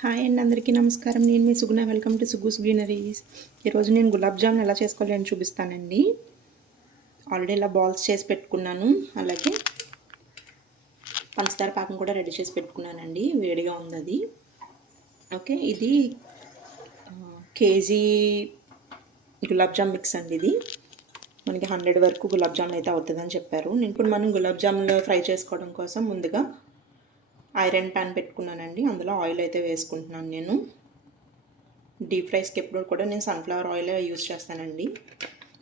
Hi అండి అందరికీ నమస్కారం. నేను మీ Suguna. Welcome to Sugus greeneries ఈరోజు నేను గులాబ్ జామున్ ఎలా చేసుకోవాలి అని చూపిస్తానండి. ఆల్రెడీ ఇలా బాల్స్ చేసి పెట్టుకున్నాను. అలాగే పంచదార పాకం కూడా రెడీ చేసి పెట్టుకున్నానండి. వేడిగా ఉంది అది. ఓకే ఇది కేజీ గులాబ్ జామ్ మిక్స్ అండి ఇది. మనకి హండ్రెడ్ వరకు గులాబ్ జామున్ అయితే అవుతుందని చెప్పారు. నేను ఇప్పుడు మనం గులాబ్ జామున్లో ఫ్రై చేసుకోవడం కోసం ముందుగా ఐరన్ ప్యాన్ పెట్టుకున్నానండి. అందులో ఆయిల్ అయితే వేసుకుంటున్నాను నేను. డీప్ ఫ్రైస్కి ఎప్పుడు కూడా నేను సన్ఫ్లవర్ ఆయిల్ యూస్ చేస్తానండి.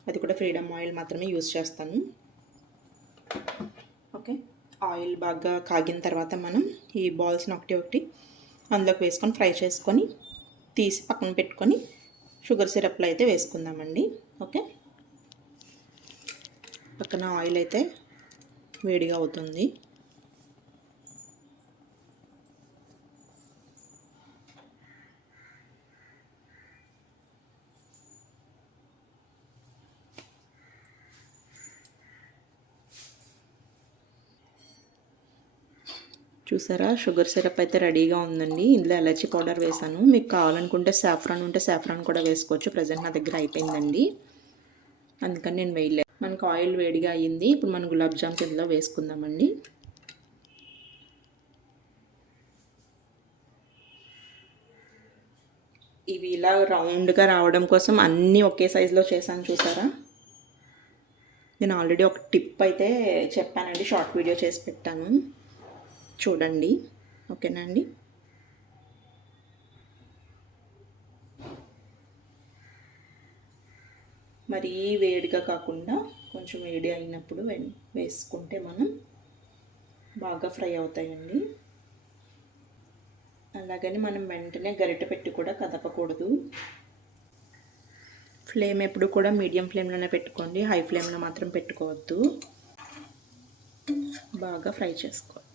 అది కూడా ఫ్రీడమ్ ఆయిల్ మాత్రమే యూస్ చేస్తాను. ఓకే. ఆయిల్ బాగా కాగిన తర్వాత మనం ఈ బాల్స్ని ఒకటి ఒకటి అందులోకి వేసుకొని ఫ్రై చేసుకొని తీసి పక్కన పెట్టుకొని షుగర్ సిరప్లో అయితే వేసుకుందామండి. ఓకే. పక్కన ఆయిల్ అయితే వేడిగా అవుతుంది. చూసారా? షుగర్ సిరప్ అయితే రెడీగా ఉందండి. ఇందులో ఎలర్జీ పౌడర్ వేసాను మీకు కావాలనుకుంటే సాఫ్రాన్ ఉంటే సాఫ్రాన్ కూడా వేసుకోవచ్చు. ప్రజెంట్ నా దగ్గర అయిపోయిందండి. అందుకని నేను వేయలేదు మనకు ఆయిల్ వేడిగా అయ్యింది. ఇప్పుడు మనం గులాబ్ జామ్స్ ఇందులో వేసుకుందామండి. ఇవి ఇలా రౌండ్గా రావడం కోసం అన్నీ ఒకే సైజులో చేశాను చూసారా? నేను ఆల్రెడీ ఒక టిప్ అయితే చెప్పానండి. షార్ట్ వీడియో చేసి పెట్టాను. చూడండి. ఓకేనా అండి? మరీ వేడిగా కాకుండా కొంచెం వేడి అయినప్పుడు వేసుకుంటే మనం బాగా ఫ్రై అవుతాయండి. అలాగని మనం వెంటనే గరిటె పెట్టి కూడా కదపకూడదు. ఫ్లేమ్ ఎప్పుడు కూడా మీడియం ఫ్లేమ్లోనే పెట్టుకోండి. హై ఫ్లేమ్లో మాత్రం పెట్టుకోవద్దు. బాగా ఫ్రై చేసుకోవాలి.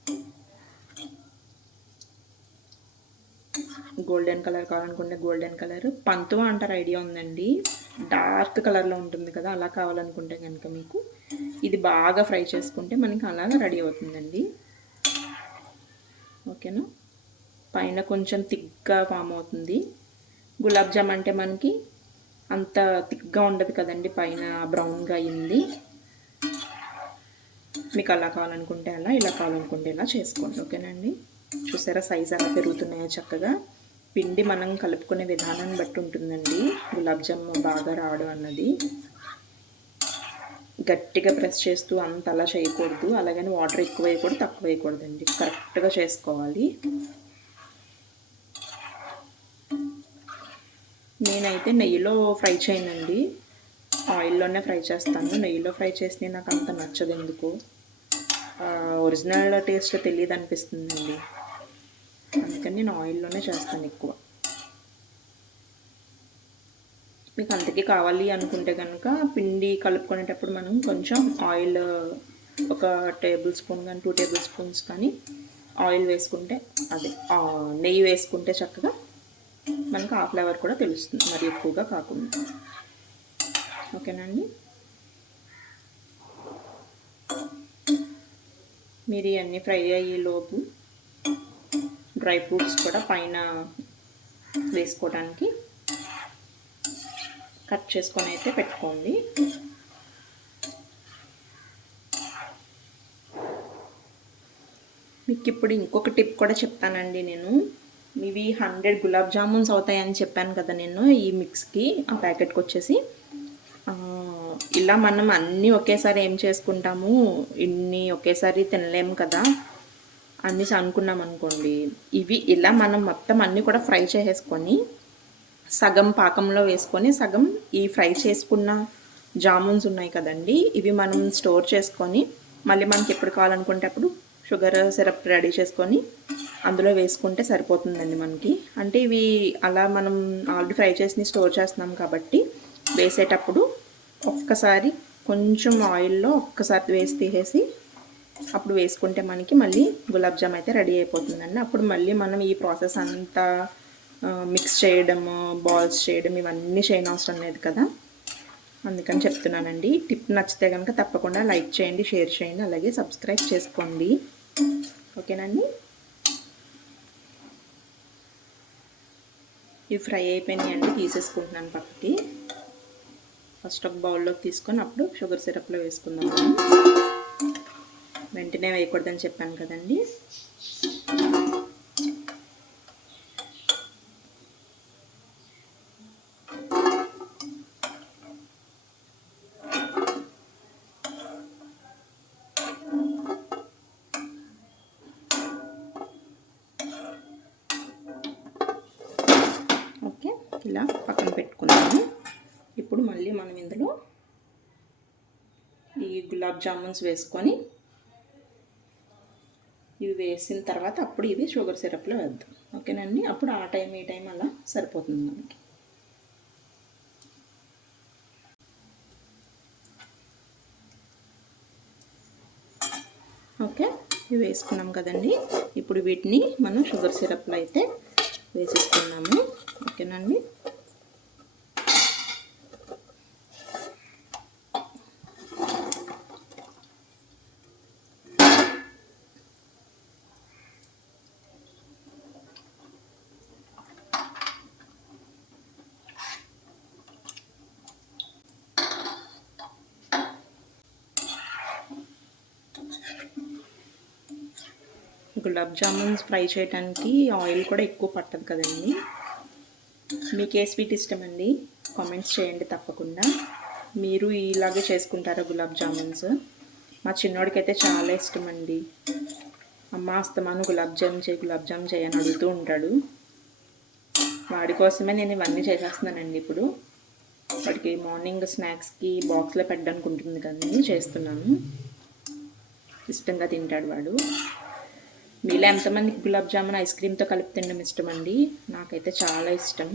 గోల్డెన్ కలర్ కావాలనుకుంటే గోల్డెన్ కలర్ పంతువా అంటారు ఐడియా ఉందండి. డార్క్ కలర్లో ఉంటుంది కదా అలా కావాలనుకుంటే కనుక మీకు ఇది బాగా ఫ్రై చేసుకుంటే మనకి అలాగా రెడీ అవుతుందండి. ఓకేనా? పైన కొంచెం థిక్గా ఫామ్ అవుతుంది. గులాబ్ జామ్ అంటే మనకి అంత థిక్గా ఉండదు కదండి పైన బ్రౌన్గా అయింది. మీకు అలా కావాలనుకుంటే అలా ఇలా కావాలనుకుంటే ఇలా చేసుకోండి. ఓకేనండి చూసారా సైజ్ అలా పెరుగుతున్నాయో చక్కగా. పిండి మనం కలుపుకునే విధానాన్ని బట్టి ఉంటుందండి. గులాబ్ జామ్ బాగా రావడం అన్నది. గట్టిగా ప్రెస్ చేస్తూ అంత అలా చేయకూడదు. అలాగని వాటర్ ఎక్కువ వేయకూడదు తక్కువ వేయకూడదండి. కరెక్ట్గా చేసుకోవాలి. నేనైతే నెయ్యిలో ఫ్రై చేయనండి. ఆయిల్లోనే ఫ్రై చేస్తాను. నెయ్యిలో ఫ్రై చేస్తే నాకు అంత నచ్చదు ఎందుకు? ఒరిజినల్ టేస్ట్ తెలియదు అనిపిస్తుందండి. అందుకని నేను ఆయిల్లోనే చేస్తాను ఎక్కువ. మీకు అంతకి కావాలి అనుకుంటే కనుక పిండి కలుపుకునేటప్పుడు మనం కొంచెం ఆయిల్ ఒక టేబుల్ స్పూన్ కానీ టూ టేబుల్ స్పూన్స్ కానీ ఆయిల్ వేసుకుంటే అదే నెయ్యి వేసుకుంటే చక్కగా మనకు ఆ ఫ్లేవర్ కూడా తెలుస్తుంది మరి ఎక్కువగా కాకుండా. ఓకేనండి? మీరు ఇవన్నీ ఫ్రై అయ్యేలోపు డ్రై ఫ్రూట్స్ కూడా పైన వేసుకోవడానికి కట్ చేసుకొని అయితే పెట్టుకోండి. మీకు ఇప్పుడు ఇంకొక టిప్ కూడా చెప్తానండి నేను. ఇవి హండ్రెడ్ గులాబ్ జామున్స్ అవుతాయని చెప్పాను కదా నేను ఈ మిక్స్కి ఆ ప్యాకెట్కి వచ్చేసి. ఇలా మనం అన్నీ ఒకేసారి ఏం చేసుకుంటాము? ఇన్ని ఒకేసారి తినలేము కదా. అన్నీ అనుకున్నాం అనుకోండి ఇవి ఇలా మనం మొత్తం అన్నీ కూడా ఫ్రై చేసేసుకొని సగం పాకంలో వేసుకొని సగం ఈ ఫ్రై చేసుకున్న జామున్స్ ఉన్నాయి కదండి ఇవి మనం స్టోర్ చేసుకొని మళ్ళీ మనకి ఎప్పుడు కావాలనుకుంటే అప్పుడు షుగర్ సిరప్ రెడీ చేసుకొని అందులో వేసుకుంటే సరిపోతుందండి మనకి. అంటే ఇవి అలా మనం ఆల్రెడీ ఫ్రై చేసి స్టోర్ చేస్తున్నాం కాబట్టి వేసేటప్పుడు ఒక్కసారి కొంచెం ఆయిల్లో ఒక్కసారి వేసి తీసేసి అప్పుడు వేసుకుంటే మనకి మళ్ళీ గులాబ్ జామ్ అయితే రెడీ అయిపోతుందండి. అప్పుడు మళ్ళీ మనం ఈ ప్రాసెస్ అంతా మిక్స్ చేయడం బాల్స్ చేయడం ఇవన్నీ చేయనవసరం లేదు కదా. అందుకని చెప్తున్నానండి. టిప్ నచ్చితే కనుక తప్పకుండా లైక్ చేయండి షేర్ చేయండి అలాగే సబ్స్క్రైబ్ చేసుకోండి. ఓకేనండి ఇవి ఫ్రై అయిపోయినాయి అండి తీసేసుకుంటున్నాను పక్కకి. ఫస్ట్ ఒక బౌల్లోకి తీసుకొని అప్పుడు షుగర్ సిరప్లో వేసుకుందాం మనం. వెంటనే వేయకూడదని చెప్పాను కదండి. ఓకే ఇలా పక్కన పెట్టుకున్నాము ఇప్పుడు మళ్ళీ మనం ఇందులో ఈ గులాబ్ జామున్స్ వేసుకొని వేసిన తర్వాత అప్పుడు ఇది షుగర్ సిరప్లో వేద్దాం. ఓకేనండి? అప్పుడు ఆ టైం ఈ టైం అలా సరిపోతుంది మనకి. ఓకే ఇవి వేసుకున్నాం కదండి. ఇప్పుడు వీటిని మనం షుగర్ సిరప్లో అయితే వేసేసుకున్నాము. ఓకేనండి? గులాబ్ జామున్స్ ఫ్రై చేయడానికి ఆయిల్ కూడా ఎక్కువ పట్టదు కదండి. మీకు ఏ స్వీట్ ఇష్టం అండి కామెంట్స్ చేయండి తప్పకుండా. మీరు ఇలాగే చేసుకుంటారా గులాబ్ జామున్స్? మా చిన్నోడికైతే చాలా ఇష్టం అండి అమ్మ అస్తమాను గులాబ్ జామ్ చేయి గులాబ్ జామ్ చేయని అడుగుతూ ఉంటాడు. వాడి కోసమే నేను ఇవన్నీ చేసేస్తున్నానండి ఇప్పుడు. వాడికి మార్నింగ్ స్నాక్స్కి బాక్స్లో పెట్టడానికి ఉంటుంది కదండి చేస్తున్నాను. ఇష్టంగా తింటాడు వాడు. మీలో ఎంతమందికి గులాబ్ జామున్ ఐస్ క్రీమ్తో కలిపి తినడం ఇష్టం అండి నాకైతే చాలా ఇష్టం.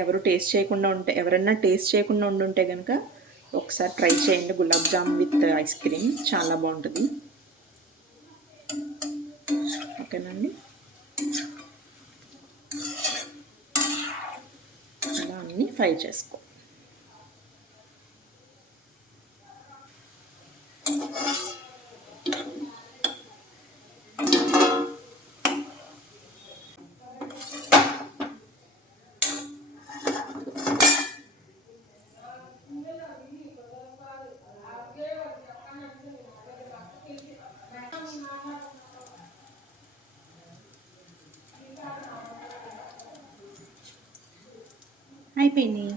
ఎవరు టేస్ట్ చేయకుండా ఉంటే ఎవరన్నా టేస్ట్ చేయకుండా ఉండుంటే కనుక ఒకసారి ట్రై చేయండి gulab jam with ice cream చాలా బాగుంటుంది. ఓకేనండి అలా అన్నీ ఫ్రై చేసుకో. అయిపోయినాయి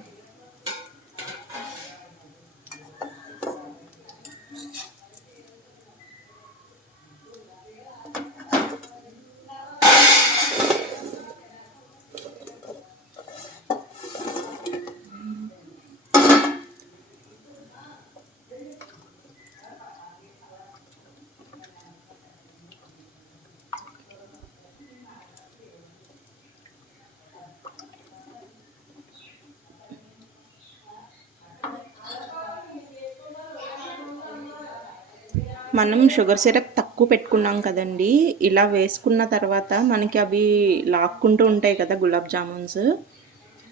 మనం షుగర్ సిరప్ తక్కువ పెట్టుకున్నాం కదండి. ఇలా వేసుకున్న తర్వాత మనకి అవి లాక్కుంటూ ఉంటాయి కదా గులాబ్ జామున్స్.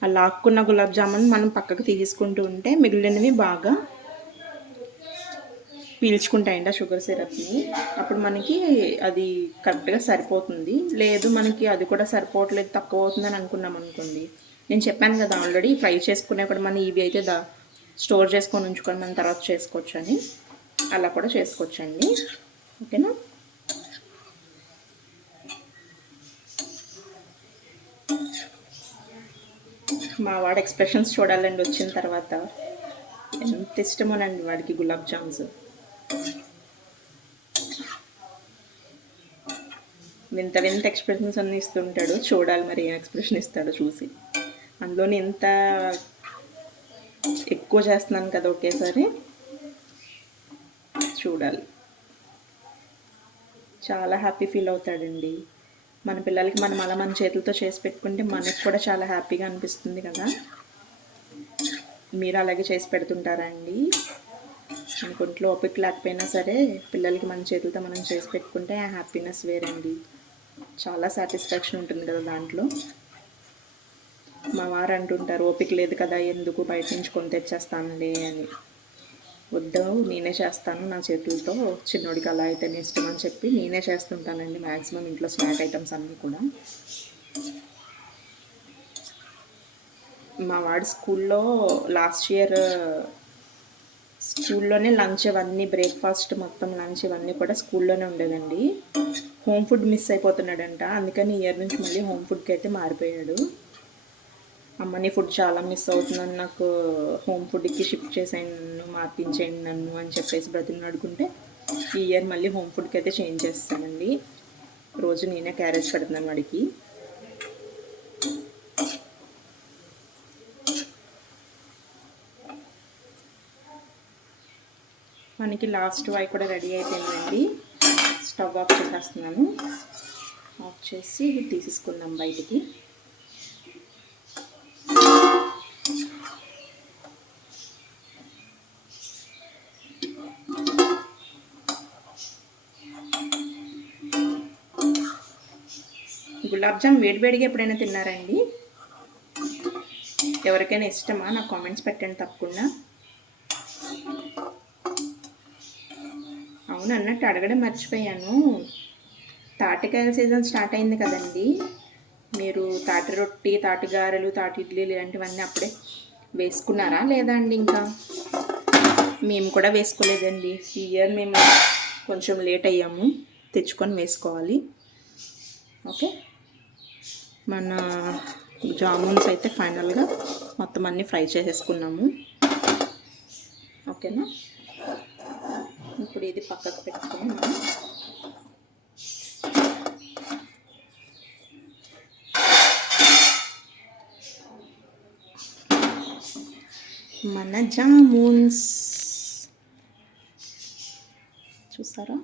ఆ లాక్కున్న గులాబ్ జామున్ మనం పక్కకు తీసుకుంటూ ఉంటే మిగిలినవి బాగా పీల్చుకుంటాయండి ఆ షుగర్ సిరప్ని. అప్పుడు మనకి అది కరెక్ట్గా సరిపోతుంది. లేదు మనకి అది కూడా సరిపోవట్లేదు తక్కువ అవుతుందని అనుకున్నాం అనుకోండి. నేను చెప్పాను కదా ఆల్రెడీ ఫ్రై చేసుకునే కూడా మనం ఇవి అయితే దా స్టోర్ చేసుకొని ఉంచుకొని మనం తర్వాత చేసుకోవచ్చు అని. అలా కూడా చేసుకోవచ్చండి. ఓకేనా? మా వాడు ఎక్స్ప్రెషన్స్ చూడాలండి వచ్చిన తర్వాత. ఎంత ఇష్టమోనండి వాడికి గులాబ్ జామ్స్. వింత వింత ఎక్స్ప్రెషన్స్ అన్నీ ఇస్తుంటాడు. చూడాలి మరి ఏం ఎక్స్ప్రెషన్ ఇస్తాడో చూసి. అందులోని ఎంత ఎక్కువ చేస్తున్నాను కదా ఒకేసారి. చూడాలి. చాలా హ్యాపీ ఫీల్ అవుతాడండి. మన పిల్లలకి మనం అలా మన చేతులతో చేసి పెట్టుకుంటే మనకు కూడా చాలా హ్యాపీగా అనిపిస్తుంది కదా. మీరు అలాగే చేసి పెడుతుంటారా అండి? మనకు ఒంట్లో ఓపిక లేకపోయినా సరే పిల్లలకి మన చేతులతో మనం చేసి పెట్టుకుంటే ఆ హ్యాపీనెస్ వేరండి. చాలా సాటిస్ఫాక్షన్ ఉంటుంది కదా దాంట్లో. మా వారు అంటుంటారు ఓపిక లేదు కదా ఎందుకు బయట నుంచి కొని తెచ్చేస్తానులే అని. వద్దు నేనే చేస్తాను నా చేతులతో. చిన్నోడికి అలా అయితేనే ఇష్టం అని చెప్పి నేనే చేస్తుంటానండి మ్యాక్సిమం ఇంట్లో స్నాక్ ఐటమ్స్ అన్నీ కూడా. మా వాడు స్కూల్లో లాస్ట్ ఇయర్ స్కూల్లోనే లంచ్ అవన్నీ బ్రేక్ఫాస్ట్ మొత్తం లంచ్ ఇవన్నీ కూడా స్కూల్లోనే ఉండేదండి. హోమ్ ఫుడ్ మిస్ అయిపోతున్నాడంట. అందుకని ఇయర్ నుంచి మళ్ళీ హోమ్ ఫుడ్కి అయితే మారిపోయాడు. అమ్మని ఫుడ్ చాలా మిస్ అవుతున్నాను. నాకు హోమ్ ఫుడ్కి షిఫ్ట్ చేసేయండి నన్ను మార్పించేయండి నన్ను అని చెప్పేసి బ్రతిని అడుగుంటే ఈ ఇయర్ మళ్ళీ హోమ్ ఫుడ్కి అయితే చేంజ్ చేస్తానండి. రోజు నేనే క్యారేజ్ పెడుతున్నాను వాడికి. మనకి లాస్ట్ వై కూడా రెడీ అయిపోయిందండి. స్టవ్ ఆఫ్ చేసేస్తున్నాను. ఆఫ్ చేసి తీసేసుకుందాం బయటికి. గులాబ్ జామ్ వేడివేడిగా ఎప్పుడైనా తిన్నారా అండి ఎవరికైనా ఇష్టమా? నాకు కామెంట్స్ పెట్టండి తప్పకుండా. అవును అన్నట్టు అడగడం మర్చిపోయాను. తాటికాయల సీజన్ స్టార్ట్ అయింది కదండి. మీరు తాటి రొట్టి తాటి గారెలు తాటి ఇడ్లీలు ఇలాంటివన్నీ అప్పుడే వేసుకున్నారా లేదా అండి ఇంకా? మేము కూడా వేసుకోలేదండి. ఈ ఇయర్ మేము కొంచెం లేట్ అయ్యాము. తెచ్చుకొని వేసుకోవాలి. ఓకే? మన జామున్స్ అయితే ఫైనల్గా మొత్తం అన్నీ ఫ్రై చేసేసుకున్నాము. ఓకేనా? ఇప్పుడు ఇది పక్కకు పెట్టుకొని మనం మన జామున్స్. చూసారా?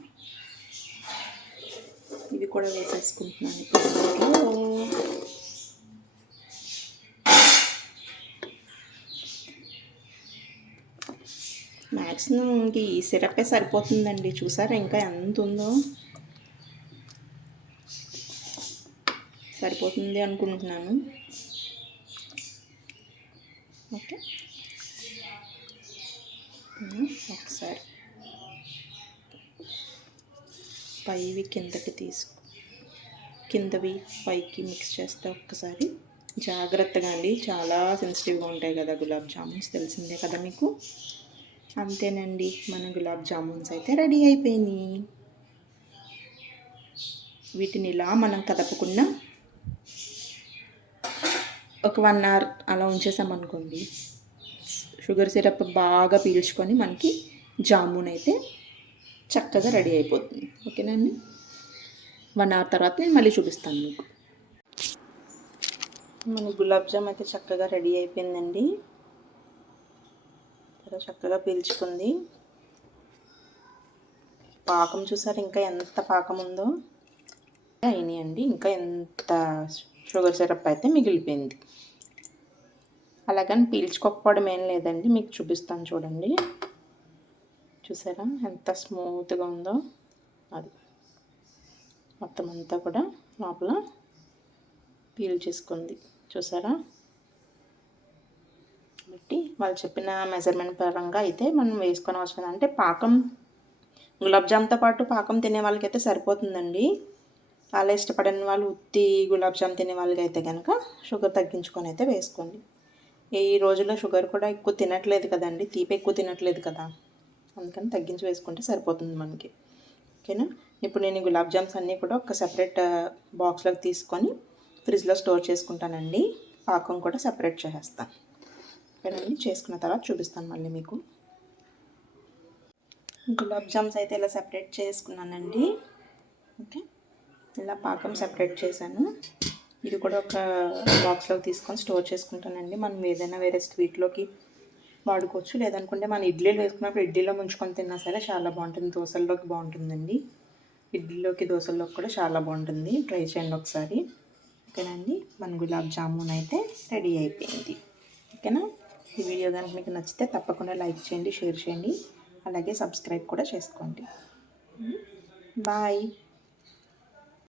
ఇవి కూడా వేసేసుకుంటున్నాను మ్యాక్సిమం ఇంక ఈ సిరపే సరిపోతుందండి చూసారా? ఇంకా ఎంత ఉందో? సరిపోతుంది అనుకుంటున్నాను. ఓకే. ఒకసారి. పైవి కిందకి తీసుకు. కిందవి పైకి మిక్స్ చేస్తే ఒక్కసారి జాగ్రత్తగా అండి. చాలా సెన్సిటివ్గా ఉంటాయి కదా గులాబ్ జామున్స్. తెలిసిందే కదా మీకు? అంతేనండి. మన గులాబ్ జామున్స్ అయితే రెడీ అయిపోయినాయి. వీటిని ఇలా మనం కదపకుండా ఒక వన్ అవర్ అలా ఉంచేసామనుకోండి షుగర్ సిరప్ బాగా పీల్చుకొని మనకి జామున్ అయితే చక్కగా రెడీ అయిపోతుంది. ఓకేనా అండి? వన్ అవర్ తర్వాత నేను మళ్ళీ చూపిస్తాను మీకు. మన గులాబ్ జామ్ అయితే చక్కగా రెడీ అయిపోయిందండి. చాలా చక్కగా పీల్చుకుంది. పాకం చూసారు? ఇంకా ఎంత పాకం ఉందో. అయినాయండి ఇంకా ఎంత షుగర్ సిరప్ అయితే మిగిలిపోయింది. అలాగని పీల్చుకోకపోవడం ఏం లేదండి. మీకు చూపిస్తాను చూడండి. చూసారా? ఎంత స్మూత్గా ఉందో. అది మొత్తం అంతా కూడా లోపల పీల్ చేసుకుంది. చూసారా? కాబట్టి వాళ్ళు చెప్పిన మెజర్మెంట్ పరంగా అయితే మనం వేసుకొని అవసరం అంటే పాకం గులాబ్ జామ్తో పాటు పాకం తినే వాళ్ళకైతే సరిపోతుందండి. అలా ఇష్టపడని వాళ్ళు ఉత్తి గులాబ్ జామ్ తినే వాళ్ళకి అయితే కనుక షుగర్ తగ్గించుకొని అయితే వేసుకోండి. ఈ రోజుల్లో షుగర్ కూడా ఎక్కువ తినట్లేదు కదండి. తీపి ఎక్కువ తినట్లేదు కదా. అందుకని తగ్గించి వేసుకుంటే సరిపోతుంది మనకి. ఓకేనా? ఇప్పుడు నేను గులాబ్ జామ్స్ అన్నీ కూడా ఒక సపరేట్ బాక్స్లోకి తీసుకొని ఫ్రిడ్జ్లో స్టోర్ చేసుకుంటానండి. పాకం కూడా సపరేట్ చేసేస్తాను. ఓకేనండి చేసుకున్న తర్వాత చూపిస్తాను మళ్ళీ మీకు. గులాబ్ జామ్స్ అయితే ఇలా సపరేట్ చేసుకున్నానండి. ఓకే? ఇలా పాకం సపరేట్ చేశాను. ఇది కూడా ఒక బాక్స్లోకి తీసుకొని స్టోర్ చేసుకుంటానండి. మనం ఏదైనా వేరే స్వీట్లోకి వాడుకోవచ్చు. లేదనుకుంటే మన ఇడ్లీలు వేసుకున్నప్పుడు ఇడ్లీలో ముంచుకొని తిన్నా సరే చాలా బాగుంటుంది. దోశల్లోకి బాగుంటుందండి. ఇడ్లీలోకి దోశల్లోకి కూడా చాలా బాగుంటుంది. ట్రై చేయండి ఒకసారి. ఓకేనండి మన గులాబ్ జామున్ అయితే రెడీ అయిపోయింది. ఓకేనా? ఈ వీడియో కనుక మీకు నచ్చితే తప్పకుండా లైక్ చేయండి షేర్ చేయండి. అలాగే సబ్స్క్రైబ్ కూడా చేసుకోండి. బాయ్.